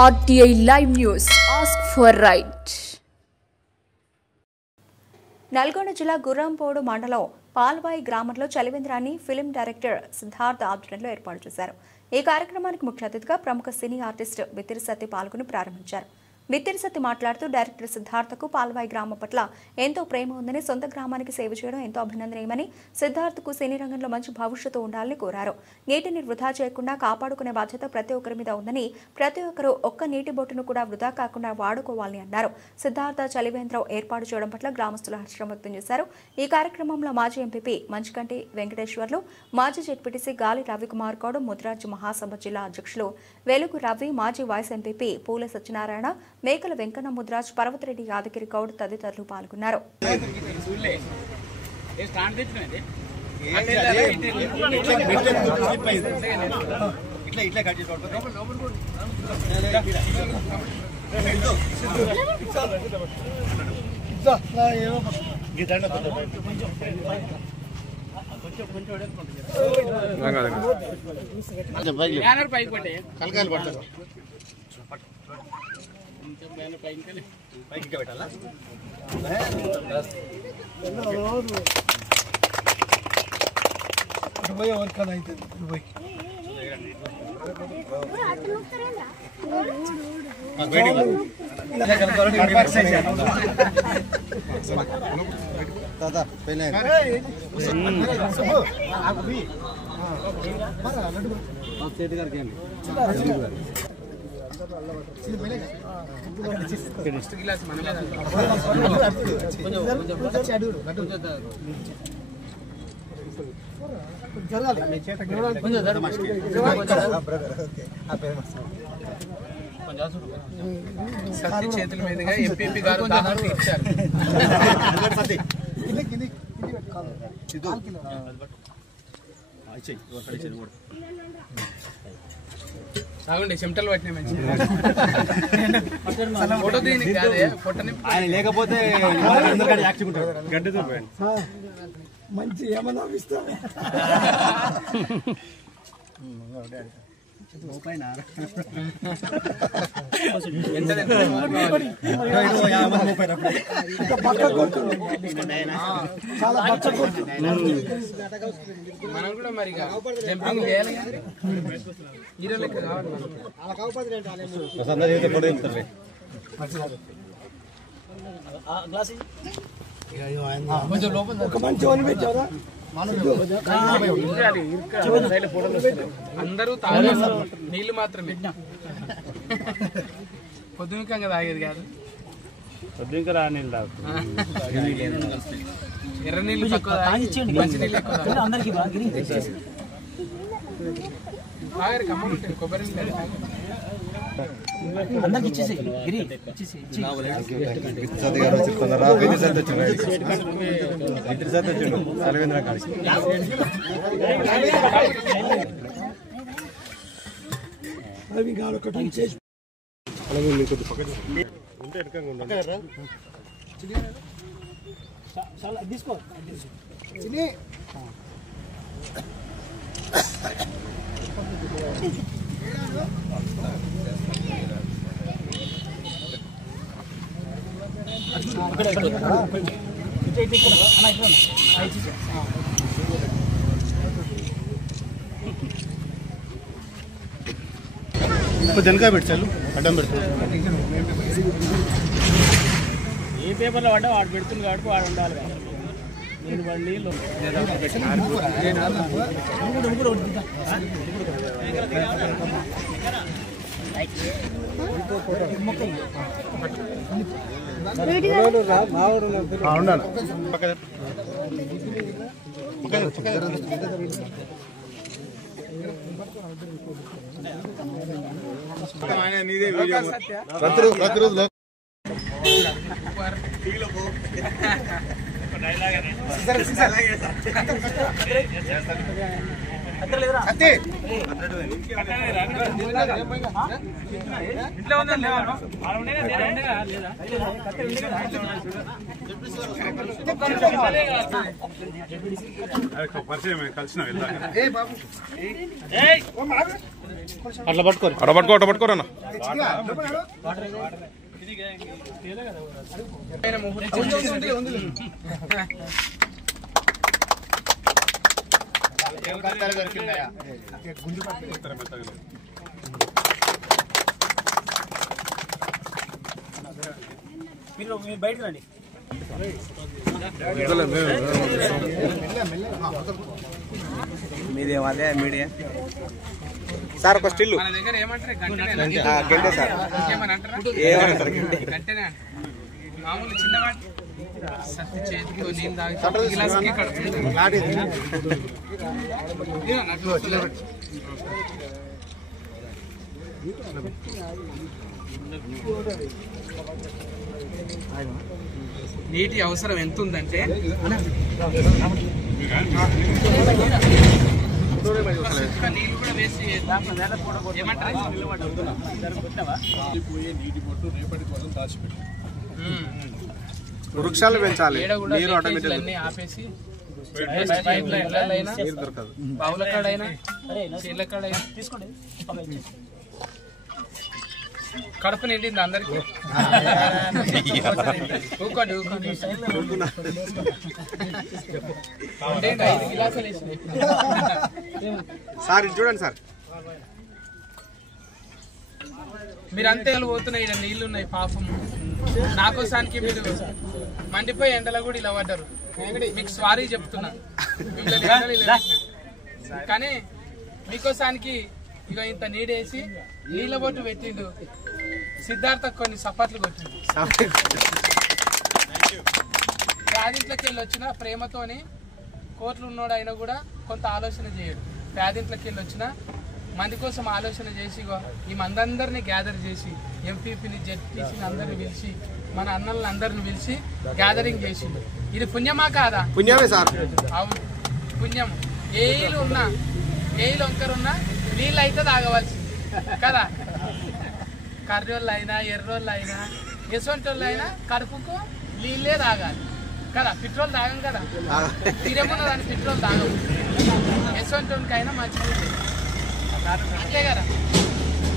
RTI Live News. Ask for right. Nalgonda జిల్లా గుర్రంపోడు మండలం పాల్వాయి గ్రామంలో చలివేంద్రాన్ని ఫిలిం డైరెక్టర్ సిద్ధార్థ్ ఆధ్వర్యంలో ఏర్పాటు చేశారు. ఈ కార్యక్రమానికి ముఖ్య అతిథిగా ప్రముఖ సినీ ఆర్టిస్ట్ బిత్తిరి సత్తి పాల్గొని ప్రారంభించారు. బిత్తిరి సత్తి మాట్లాడుతూ డైరెక్టర్ సిద్ధార్థకు పాల్వాయి గ్రామం పట్ల ఎంతో ప్రేమ ఉందని, సొంత గ్రామానికి సేవ చేయడం ఎంతో అభినందనీయమని, సిద్ధార్థకు సినీ రంగంలో మంచి భవిష్యత్తు ఉండాలని కోరారు. నీటిని వృధా చేయకుండా కాపాడుకునే బాధ్యత ప్రతి ఒక్కరి మీద ఉందని, ప్రతి ఒక్కరూ ఒక్క నీటి బొట్టును కూడా వృధా కాకుండా వాడుకోవాలని అన్నారు. సిద్ధార్థ చలివేంద్రం ఏర్పాటు చేయడం పట్ల గ్రామస్తులు హర్షం వ్యక్తం చేశారు. ఈ కార్యక్రమంలో మాజీ ఎంపీపీ మంచికంటి వెంకటేశ్వర్లు, మాజీ జెడ్పీటీసీ గాలి రవికుమార్ గౌడ్, ముద్రాజ్ మహాసభ జిల్లా అధ్యక్షులు వెలుగు రవి, మాజీ వైస్ ఎంపీపీ పూల సత్యనారాయణ, మేకల వెంకన్న ముద్రాజ్, పర్వతరెడ్డి యాదగిరి గౌడ్ తదితరులు పాల్గొన్నారు. సత్తి చేతుల మీదుగా ఎంపీపీ గారు దాదాపు ఇచ్చారు. సాగుండి చెమటలు పట్టినాయి మంచి ఫోటో దీనికి కాదే ఫోటోని ఆయన లేకపోతే గడ్డతో మంచి ఏమన్నా మనం కూడా మరి జంపింగ్ చేయాలి. హీరో లెక్క కావాలి. అందరూ తాగేస్తారు, నీళ్లు మాత్రమే. పొద్దునకంగా తాగేది కాదు, ఎర్ర నీళ్ళు తక్కువ, మంచి నీళ్ళు ఎక్కువ. కొబ్బరి తీసుకో. జనకాయ పెట్టారు, అడ్డం పెడతారు. ఏ పేపర్లో పడ్డా వాడు పెడుతుంది కాబట్టి వాడు ఉండాలి కదా. నేను వాడు నీళ్ళు ప్రతిరోజు అట్లా పట్టుకోరు అట్లా పట్టుకోరన్నా మీరు బయటకు రండి. మీడియా అదే మీడియా సార్ ఒక స్టిల్ మన దగ్గర ఏమంటారు గంటే సార్ ఏమంటారు గంటనే అంటారు మామూలు చిన్నవాటి సత్తి చేతితో నీళ్ళు తాగి గిలాసుకి నీటి అవసరం ఎంత ఉందంటే నీళ్ళు కూడా వేసి ఏమంటారు వృక్షాలు పెంచాలి నీరు ఆటోమేటిక్ ఆపేసి బావుల కాడైనా చీళ్ళ కాడైనా తీసుకోండి. కడుపు నిండింది అందరికి ఊకోండి ఊకోండి 5 గిలాసులు వేసింది సార్ చూడండి సార్ మీరంతే పోతున్నాయి ఇక్కడ నీళ్లు ఉన్నాయి పాపం నాకోసానికి మీరు మండిపోయి ఎండలో కూడా ఇలా పడ్డారు మీకు సారీ చెప్తున్నా కానీ మీకోసానికి ఇక ఇంత నీడేసి నీళ్ళ బొట్టు పెట్టిండు సిద్ధార్థ కొన్ని సపాట్లు కొట్టిండు పేదింట్లోకి వెళ్ళి వచ్చిన ప్రేమతోని కోట్లు ఉన్నోడు అయినా కూడా కొంత ఆలోచన చేయడు పేదింట్లోకి వెళ్ళి వచ్చిన మంది కోసం ఆలోచన చేసి ఈ మందందరినీ గ్యాదర్ చేసి ఎంపీపీని జెడ్పీసీని అందరిని పిలిచి మన అన్నల్ని అందరిని పిలిచి గ్యాదరింగ్ చేసి ఇది పుణ్యమా కాదా? పుణ్యమే సార్. అవును పుణ్యం. ఏయిలు ఉన్నా ఏయిలు వంకరున్నా నీళ్ళు అయితే తాగవలసింది కదా. కర్రోళ్ళు అయినా ఎర్రోళ్ళు అయినా ఎసొంటి వాళ్ళు అయినా కడుపుకు నీళ్ళే తాగాలి కదా. పెట్రోల్ తాగం కదా, తీరేమన్నా దాని పెట్రోల్ తాగము. ఎసొంటికైనా మంచిది అంతే కదా.